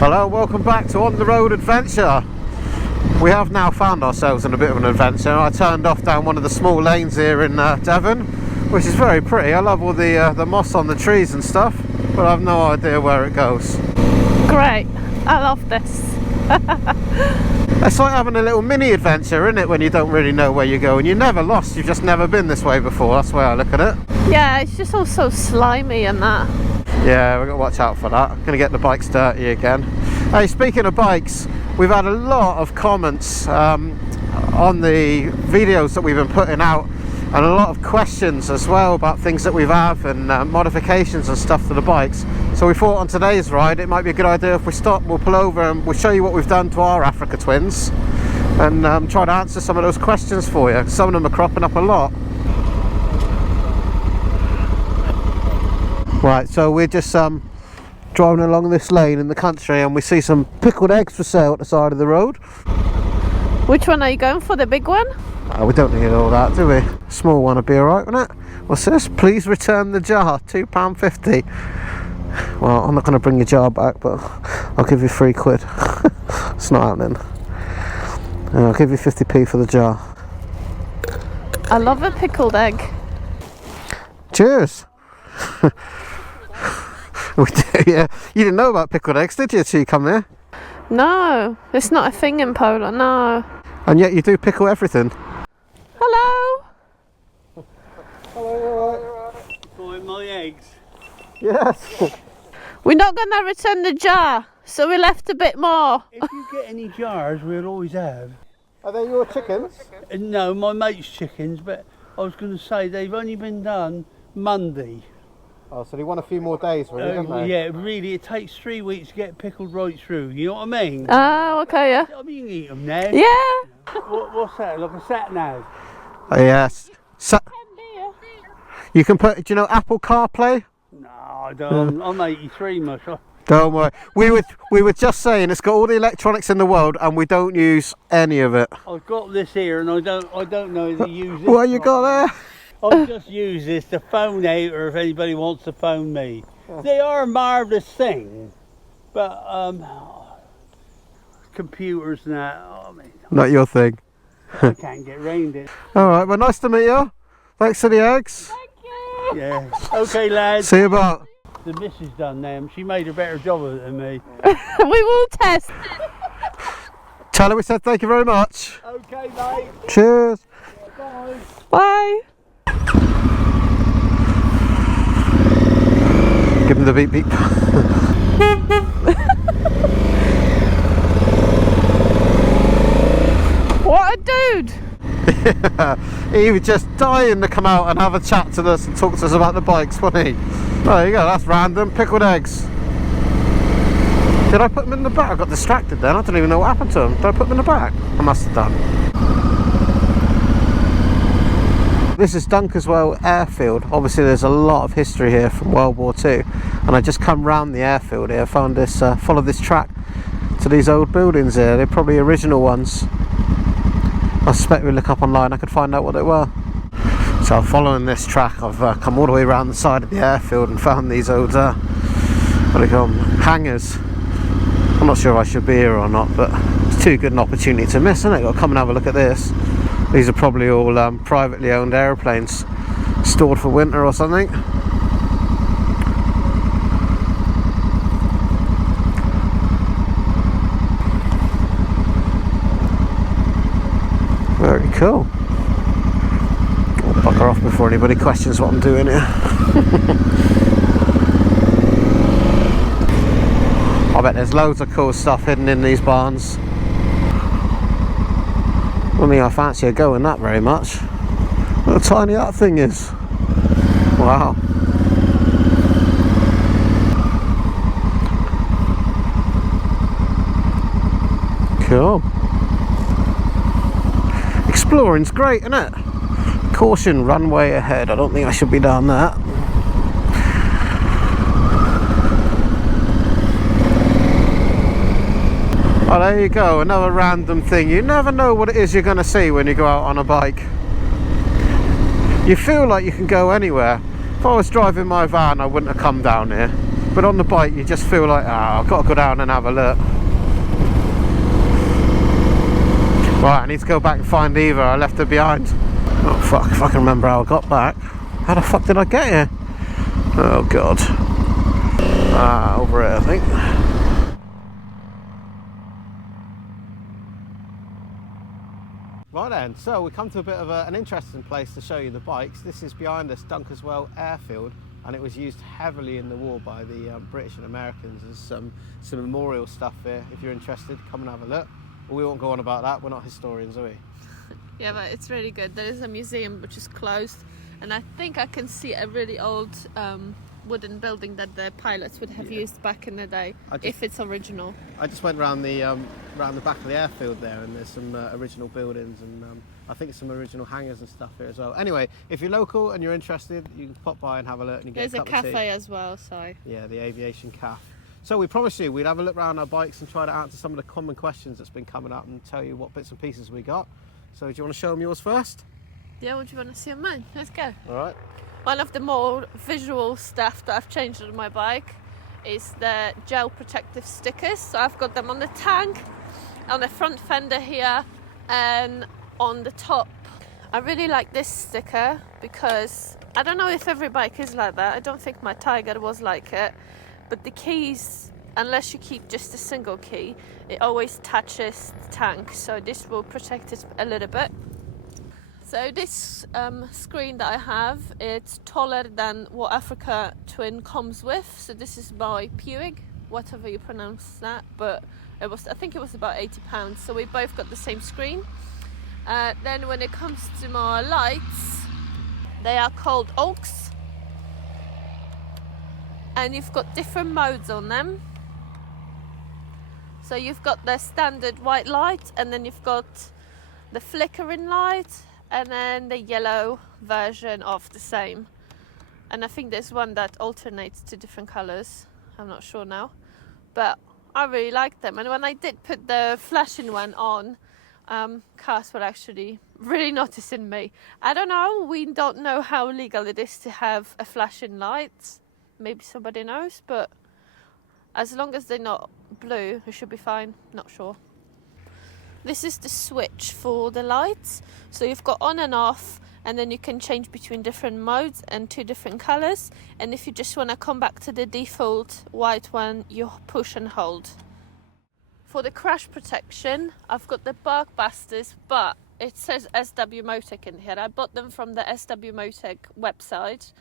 Hello, welcome back to On the Road Adventure. We have now found ourselves in a bit of an adventure. I turned off down one of the small lanes here in Devon, which is very pretty. I love all the moss on the trees and stuff, but I have no idea where it goes. Great, I love this. It's like having a little mini adventure, isn't it, when you don't really know where you're going. You're never lost, you've just never been this way before. That's the way I look at it. Yeah, it's just all so slimy and that. Yeah, we've got to watch out for that. I'm going to get the bikes dirty again. Hey, speaking of bikes, we've had a lot of comments on the videos that we've been putting out, and a lot of questions as well about things that we have and modifications and stuff to the bikes. So we thought on today's ride it might be a good idea if we stop, we'll pull over and we'll show you what we've done to our Africa Twins and try to answer some of those questions for you. Some of them are cropping up a lot. Right, so we're just driving along this lane in the country and we see some pickled eggs for sale at the side of the road. Which one are you going for, the big one? Oh, we don't need all that, do we? Small one would be alright, wouldn't it? What's this? Please return the jar, £2.50. Well, I'm not going to bring your jar back, but I'll give you £3. It's not happening. I'll give you 50p for the jar. I love a pickled egg. Cheers! We do, yeah. You didn't know about pickled eggs, did you, till you come here? No, it's not a thing in Poland, no. And yet you do pickle everything. Hello! Hello, alright. Buying my eggs? Yes. We're not going to return the jar, so we left a bit more. If you get any jars, we'll always have. Are they your chickens? No, my mate's chickens, but I was going to say they've only been done Monday. Oh, so they want a few more days, really, don't they? Yeah, really, it takes 3 weeks to get pickled right through, you know what I mean? Oh, okay, yeah. I mean, you can eat them now. Yeah. What's that, like a sat-nav? Oh, yes. You can put, do you know Apple CarPlay? No, I don't. I'm 83, much. Don't worry. We were just saying it's got all the electronics in the world and we don't use any of it. I've got this here and I don't know how to use it. What you got there? I'll just use this to phone out, or if anybody wants to phone me. They are a marvellous thing, but computers and that, I mean, Not your thing. I can't get round it. Alright, well, nice to meet you. Thanks for the eggs. Thank you. Yeah. Okay, lads. See you about. The missus done them. She made a better job of it than me. We will test. Tell her we said thank you very much. Okay, mate. Cheers. Bye. Bye. Give him the beep beep. What a dude. He was just dying to come out and have a chat to us and talk to us about the bikes, wasn't he? Oh, there you go, that's random. Pickled eggs. Did I put them in the back? I got distracted then. I don't even know what happened to them. Did I put them in the back? I must have done. This is Dunkeswell Airfield. Obviously there's a lot of history here from World War II, and I just come round the airfield here, found this, followed this track to these old buildings here. They're probably original ones. I suspect we look up online I could find out what they were. So following this track I've come all the way around the side of the airfield and found these old, what do they call them, hangars. I'm not sure if I should be here or not, but it's too good an opportunity to miss, isn't it? Got to come and have a look at this. These are probably all privately owned aeroplanes stored for winter or something. Very cool. I'll bugger off before anybody questions what I'm doing here. I bet there's loads of cool stuff hidden in these barns. I mean, I fancy a go in that very much. Look how tiny that thing is. Wow. Cool. Exploring's great, isn't it? Caution, runway ahead. I don't think I should be down that. Oh, there you go, another random thing. You never know what it is you're going to see when you go out on a bike. You feel like you can go anywhere. If I was driving my van, I wouldn't have come down here. but on the bike you just feel like, I've got to go down and have a look. Right, I need to go back and find Eva. I left her behind. Oh fuck, if I can remember how I got back. How the fuck did I get here? Oh god. Over here I think. Right then, so we come to a bit of an interesting place to show you the bikes. This is behind us, Dunkeswell Airfield, and it was used heavily in the war by the British and Americans. There's some memorial stuff here. If you're interested, come and have a look. But we won't go on about that, we're not historians, are we? Yeah, but it's really good. There is a museum which is closed, and I think I can see a really old wooden building that the pilots would have used back in the day, if it's original. I just went around the back of the airfield there, and there's some original buildings, and I think some original hangars and stuff here as well. Anyway, if you're local and you're interested, you can pop by and have a look, and you get There's a cup of tea. cafe as well, so Yeah, the aviation cafe. So we promised you we'd have a look around our bikes and try to answer some of the common questions that's been coming up and tell you what bits and pieces we got. So do you want to show them yours first? yeah, what do you want to see on mine? Let's go. All right. One of the more visual stuff that I've changed on my bike is the gel protective stickers. So I've got them on the tank, on the front fender here, and on the top. I really like this sticker because I don't know if every bike is like that. I don't think my Tiger was like it, but the keys, unless you keep just a single key, it always touches the tank, so this will protect it a little bit. So this screen that I have, it's taller than what Africa Twin comes with. So this is by Puig, whatever you pronounce that, but I think it was about £80. So we both got the same screen. Then when it comes to my lights, they are called Oaks, and you've got different modes on them. So you've got the standard white light, and then you've got the flickering light, and then the yellow version of the same. And I think there's one that alternates to different colours. I'm not sure now, but I really like them. And when I did put the flashing one on, cars were actually really noticing me. I don't know, we don't know how legal it is to have a flashing light. Maybe somebody knows, but as long as they're not blue, it should be fine. Not sure. This is the switch for the lights. So you've got on and off, and then you can change between different modes and 2 different colours. And if you just want to come back to the default white one, you push and hold. For the crash protection, I've got the Bark Busters, but it says SW Motec in here. I bought them from the SW Motec website.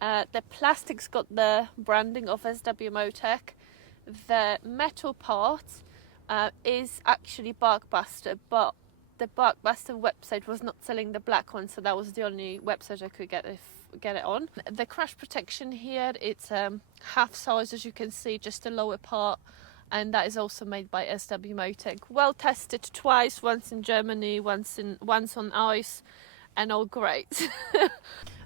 The plastic's got the branding of SW Motec. The metal part is actually Barkbuster, but the Barkbuster website was not selling the black one, so that was the only website I could get it on. The crash protection here, it's half size, as you can see, just the lower part, and that is also made by SW Motec. Well tested twice, once in Germany, once on ice, and all great.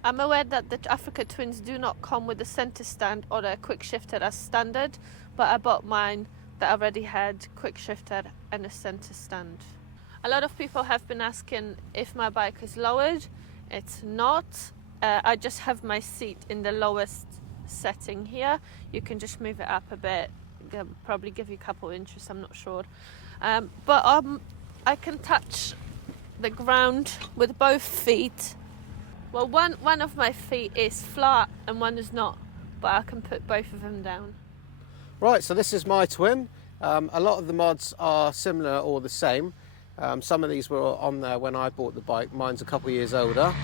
I'm aware that the Africa Twins do not come with a centre stand or a quick shifter as standard, but I bought mine that already had quick shifter and a centre stand. A lot of people have been asking if my bike is lowered. It's not. I just have my seat in the lowest setting here. You can just move it up a bit, probably give you a couple inches, I'm not sure. But I can touch the ground with both feet. Well, one of my feet is flat and one is not, but I can put both of them down. Right, so this is my twin. A lot of the mods are similar or the same. Some of these were on there when I bought the bike. Mine's a couple years older.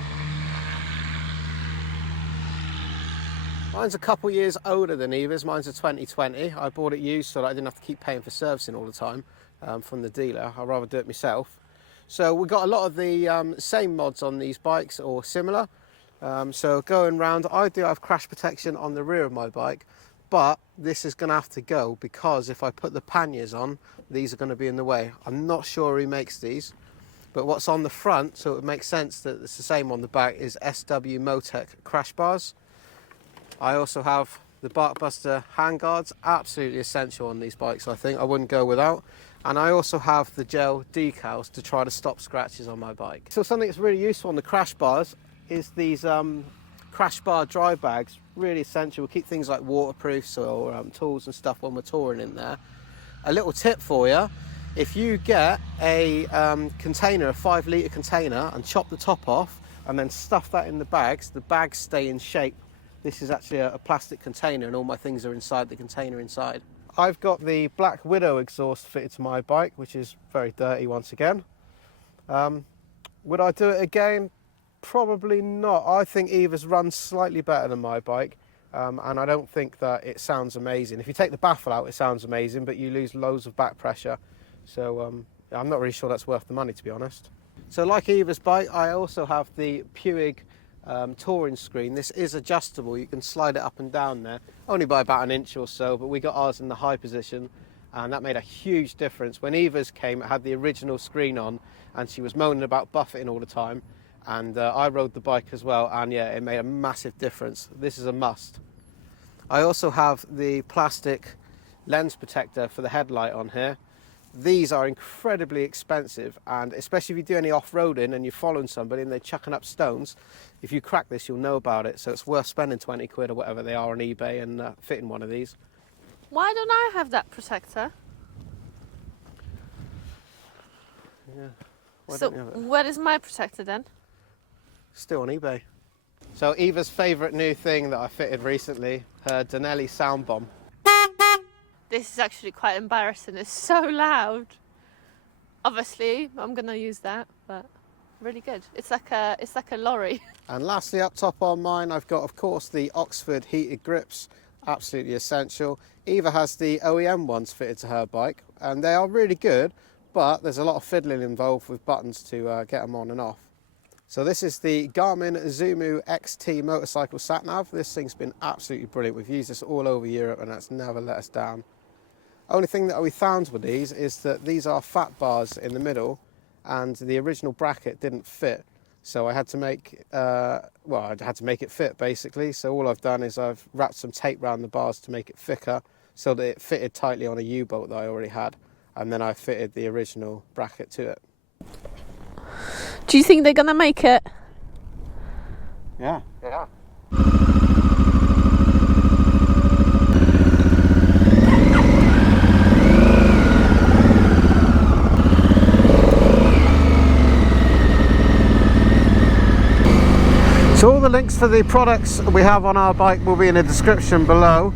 Mine's a couple years older than Eva's. Mine's a 2020. I bought it used so that I didn't have to keep paying for servicing all the time from the dealer. I'd rather do it myself. So we got a lot of the same mods on these bikes or similar. So going round, I do have crash protection on the rear of my bike, but this is going to have to go because if I put the panniers on, these are going to be in the way. I'm not sure who makes these, but what's on the front, so it makes sense that it's the same on the back, is SW Motec crash bars. I also have the Barkbuster handguards, absolutely essential on these bikes, I think. I wouldn't go without. And I also have the gel decals to try to stop scratches on my bike. So something that's really useful on the crash bars is these crash bar dry bags, really essential. We keep things like waterproofs or tools and stuff when we're touring in there. A little tip for you, if you get a container, a 5 litre container, and chop the top off and then stuff that in the bags stay in shape. This is actually a plastic container and all my things are inside the container inside. I've got the Black Widow exhaust fitted to my bike, which is very dirty once again. Would I do it again? Probably not. I think Eva's runs slightly better than my bike, and I don't think that it sounds amazing. If you take the baffle out, it sounds amazing, but you lose loads of back pressure. So I'm not really sure that's worth the money, to be honest. So like Eva's bike, I also have the Puig touring screen. This is adjustable. You can slide it up and down there, only by about an inch or so, but we got ours in the high position, and that made a huge difference. When Eva's came, it had the original screen on, and she was moaning about buffeting all the time, and I rode the bike as well, and yeah, it made a massive difference. This is a must. I also have the plastic lens protector for the headlight on here. These are incredibly expensive, and especially if you do any off-roading and you're following somebody and they're chucking up stones, if you crack this, you'll know about it. So it's worth spending 20 quid or whatever they are on eBay and fitting one of these. Why don't I have that protector? Yeah. So where is my protector then? Still on eBay. So Eva's favourite new thing that I fitted recently, her Donnelly sound bomb. This is actually quite embarrassing. It's so loud. Obviously, I'm gonna use that, but really good. It's like a lorry. And lastly, up top on mine, I've got, of course, the Oxford heated grips, absolutely essential. Eva has the OEM ones fitted to her bike, and they are really good, but there's a lot of fiddling involved with buttons to get them on and off. So this is the Garmin Zumu XT motorcycle sat-nav. This thing's been absolutely brilliant. We've used this all over Europe, and that's never let us down. Only thing that we found with these is that these are fat bars in the middle, and the original bracket didn't fit. So I had to make, I had to make it fit basically. So all I've done is I've wrapped some tape around the bars to make it thicker so that it fitted tightly on a U-bolt that I already had. And then I fitted the original bracket to it. Do you think they're gonna make it? Yeah. So all the links for the products we have on our bike will be in the description below.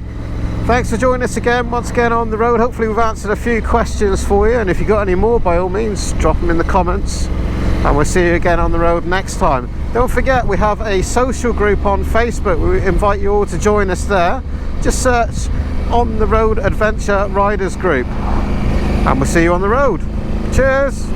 Thanks for joining us again, once again on the road. Hopefully we've answered a few questions for you, and if you've got any more, by all means, drop them in the comments, and we'll see you again on the road next time. Don't forget, we have a social group on Facebook. We invite you all to join us there. Just search On the Road Adventure Riders Group, and we'll see you on the road. Cheers!